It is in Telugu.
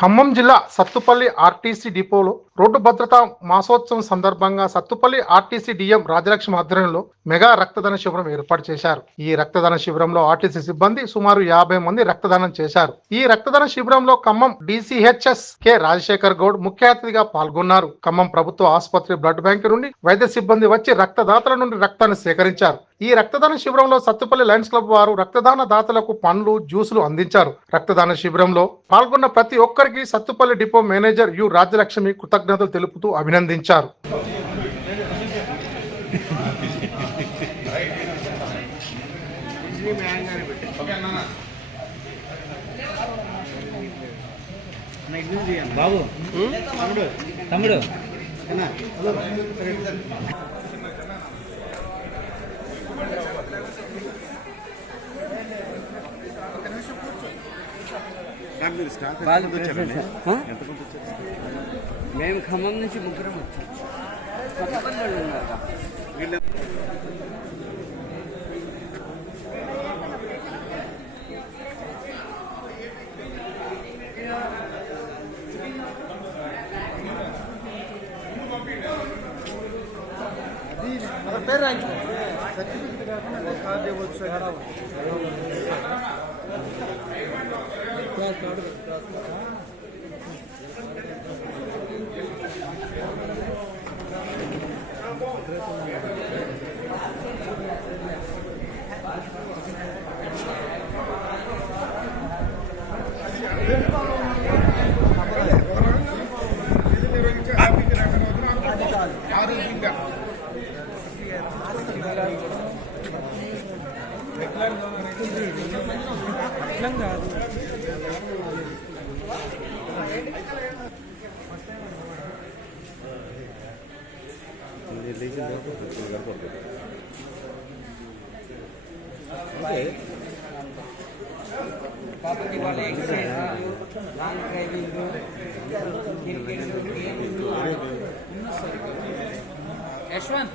ఖమ్మం జిల్లా సత్తుపల్లి ఆర్టీసీ డిపోలో రోడ్డు భద్రతా మాసోత్సవం సందర్భంగా సత్తుపల్లి ఆర్టీసీ డిఎం రాజలక్ష్మి ఆధ్వర్యంలో మెగా రక్తదాన శిబిరం ఏర్పాటు చేశారు. ఈ రక్తదాన శిబిరంలో ఆర్టీసీ సిబ్బంది సుమారు 50 మంది రక్తదానం చేశారు. ఈ రక్తదాన శిబిరంలో ఖమ్మం DCHS కె రాజశేఖర్ గౌడ్ ముఖ్య అతిథిగా పాల్గొన్నారు. ఖమ్మం ప్రభుత్వ ఆసుపత్రి బ్లడ్ బ్యాంక్ నుండి వైద్య సిబ్బంది వచ్చి రక్తదాతల నుండి రక్తాన్ని సేకరించారు. ఈ రక్తదాన శిబిరంలో సత్తుపల్లి లయన్స్ క్లబ్ వారు రక్తదాన దాతలకు పండ్లు, జ్యూసులు అందించారు. రక్తదాన శిబిరంలో పాల్గొన్న ప్రతి ఒక్కరికి Sathupalli depot manager you Rajyalakshmi కృతజ్ఞతలు తెలుపుతూ అభినందించారు. బాబు తమ్ముడు మేము ఖమ్మం నుంచి ముగ్గురం వచ్చాం. కొత్తపల్లి వాళ్ళు ఉన్నారా? పేరు రాయించు సర్టిఫికెట్ కాకుండా కార్డు ఇవ్వచ్చు. కాబట్టి వాళ్ళ exercise, long driving, cricket, Yashwant